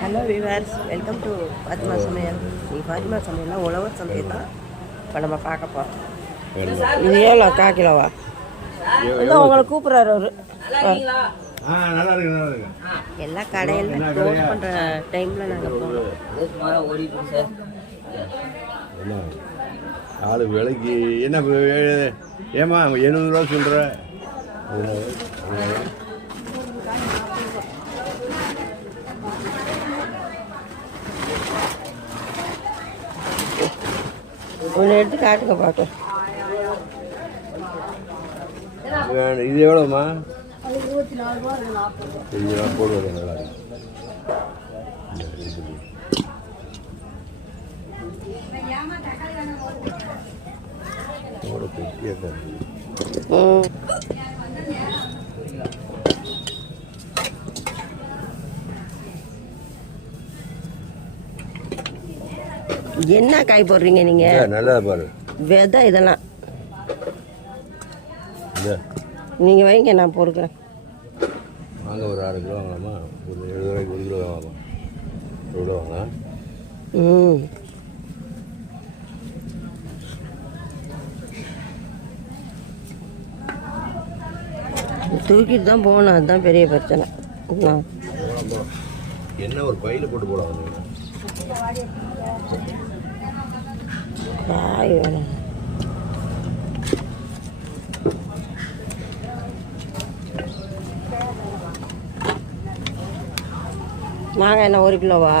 Hello viewers welcome to Fathima சமையல் நீ ஃபாத்திமா சமையல்னா உழவர் சமையல் தான் இப்போ நம்ம பார்க்க போகிறோம் இது எவ்வளோ கா கிலோவா? இல்லை உங்களை கூப்பிட்றாரு அவரு. ஆ நல்லா இருக்கு நல்லா இருக்கு எல்லா கடையில் க்ளோஸ் பண்ணுற டைமில் நாங்கள் என்ன? ஆளு விலைக்கு என்ன வே- ஏம்மா எழுநூறு ரூபா சொல்கிற ஒன்று எடுத்து காட்டுங்க பார்க்கலாம் இது எவ்வளோம்மா இருபத்தி நாலு போடுவது நல்லா இருக்கு எவ்வளோ பெரிய கறி. ம் என்ன காய் போடுறீங்க நீங்கள் நல்லா பாரு. விதை இதெல்லாம். நீங்கள் வைங்க நான் பொறுக்கிறேன். வாங்க ஒரு அரை கிலோ வாங்கலாமா? ஒரு எழுபது ரூபாய்க்கு ஒரு கிலோ வாங்கலாமா? எவ்வளோ வாங்கலாம் ம். தூக்கிட்டு தான் போகணும் அதுதான் பெரிய பிரச்சனை. என்ன ஒரு பையில போட்டு போடலாம் காய் வேணும் மாங்காய் என்ன ஒரு கிலோவா?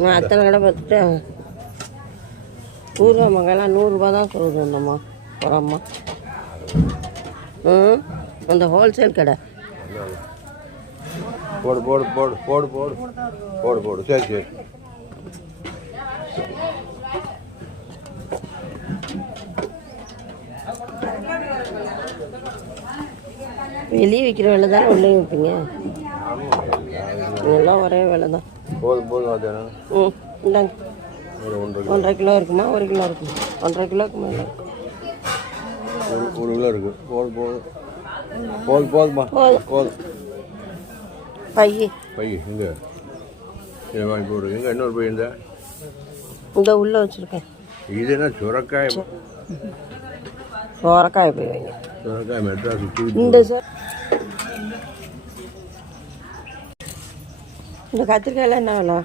நான் அத்தனை கடை பார்த்துட்டேன் ஊறுகாய் மாங்காய்லாம் நூறுரூபா தான் சொல்லுது அந்தம்மா ஒரு அம்மா. ம் அந்த ஹோல்சேல் கடை. போடு போடு போடு. போடு போடு போடு போடு சரி சரி. வெளியே விற்கிற விலை தானே உள்ளே விற்பீங்க எல்லாம் ஒரே விலை தான். போதும் போதும் ம் இந்தாங்க. ஒன்றரை கிலோ. இருக்குமா? ஒரு கிலோ இருக்குமா? ஒன்றரை கிலோக்கு மேலே ஒரு ஒரு கிலோ இருக்கு. போது போதும். போதும் போதும்மா. போதும். போதும். பைய. பை இங்கே இதை வாங்கி போடு. எங்கே? இன்னொரு பை இந்த? இந்த உள்ளே வச்சுருக்கேன். இது என்ன சுரக்காய்? சோரக்காய் போய். வைங்க இந்த சார் இந்த கத்திரிக்காயெல்லாம் என்ன விலை?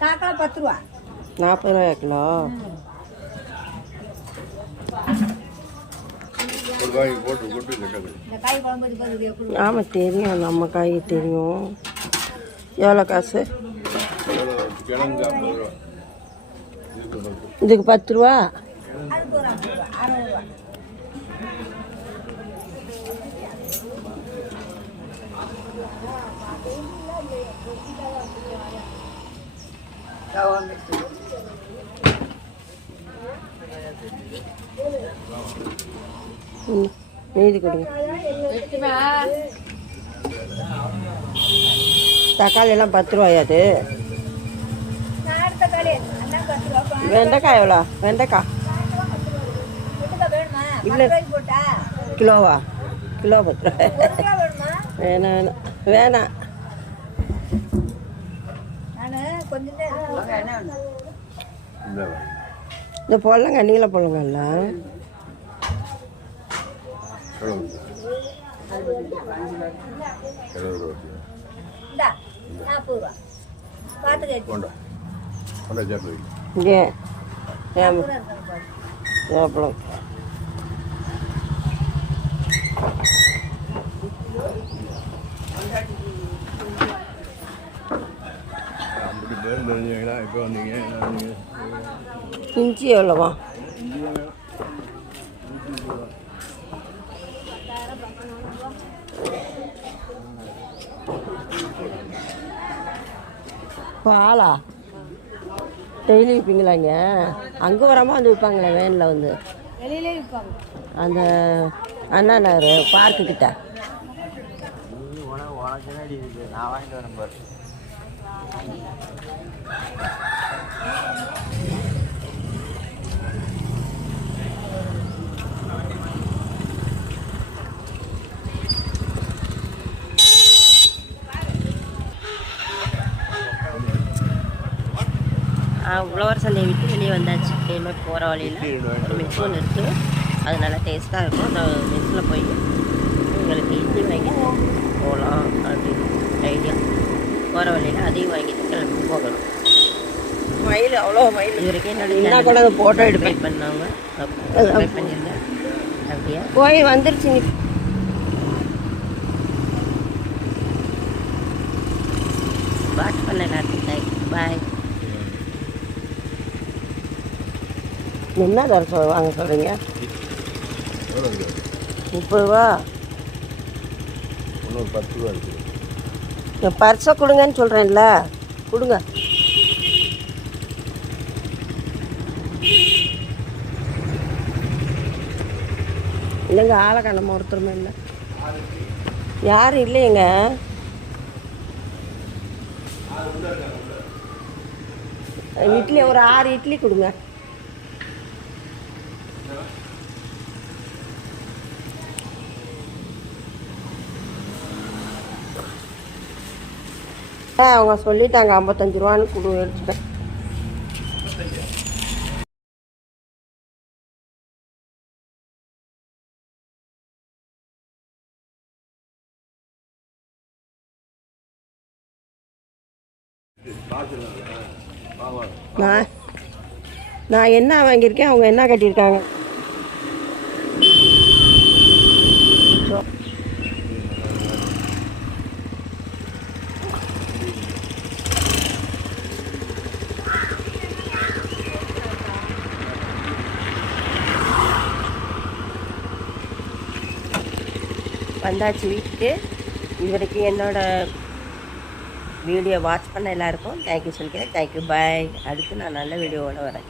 காக்கா பத்து ரூபா நாற்பது ரூபாயா கிலோ. ஆமாம் தெரியும். நம்ம காய் தெரியும். எவ்வளோ காசு? இதுக்கு பத்து ரூபா அதுக்கு ஒரு ஐம்பது ரூபா அறுபது ரூபா மீதி கொடுங்க. தக்காளி எல்லாம் பத்து ரூபாயா அது. வெண்டைக்காய் எவ்வளோ? வெண்டைக்காய் வேணுமா? இல்ல. கிலோவா? கிலோ பத்து ரூபா ஒரு கிலோ வேணுமா வேணாம். வேணாம் வேணாம் நான் கொஞ்சம் தான் இந்த பொல்லங்க நீல பொல்லங்கல்ல எவ்வளோ எழுபது ரூபா இந்தா நாற்பது ரூபா பார்த்து கேட்டு கொண்டா கொண்டா சேர்த்து வை இங்கே ஏன் தெரிஞ்சீங்களா இப்போ வந்தீங்க இஞ்சி எவ்வளோவா பாலா? டெய்லி விற்பீங்களா இங்கே? அங்கே வராமல் வந்து விற்பாங்களே வேனில் வந்து? அந்த அண்ணா நகர் பார்க்கு கிட்ட நான் வாங்கிட்டு வரேன் உழவர் சந்தையை விட்டு வெளியே வந்தாச்சு. இனிமேல் போகிற வழியில். ஒரு மெஸ் ஒன்று அது நல்லா டேஸ்ட்டாக இருக்கும். அந்த மெஸ்ஸில் போய் உங்களுக்கு இட்லி வாங்கி போகலாம் அப்படின்னு ஐடியா. போகிற வழியில் அதையும் வாங்கிட்டு கிளம்பி போகலாம் மயில் அவ்வளோ மயில். இது வரைக்கும் என்ன கூட ஃபோட்டோ எடுப்பேன். பண்ணாங்க பண்ணிருங்க. அப்படியா? போய் வந்துருச்சு நீ. வாட்ச் பண்ண தேங்க்ஸ் பாய் என்ன தர சொல் வாங்க சொல்கிறீங்க முப்பது ரூபா. இன்னொரு பத்து ரூபா இருக்குது. பர்ஸை கொடுங்கன்னு சொல்கிறேன்ல கொடுங்க. இல்லைங்க ஆளை காணாம ஒருத்தருமே இல்லை. யாரும் இல்லைங்க இட்லி ஒரு ஆறு இட்லி கொடுங்க. அவங்க சொல்லிட்டாங்க ஐம்பத்தஞ்சு ரூபான்னு கொடு எடுத்துட்டேன். நான் நான் என்ன வாங்கியிருக்கேன் அவங்க என்ன கட்டியிருக்காங்க? வந்தாச்சு வீட்டுக்கு. இது வரைக்கும் வீடியோ வாட்ச் பண்ண எல்லாருக்கும் தேங்க்யூ சொல்லிக்கிறேன் தேங்க்யூ பாய் அடுத்து நான் நல்ல வீடியோவோட வரேன்.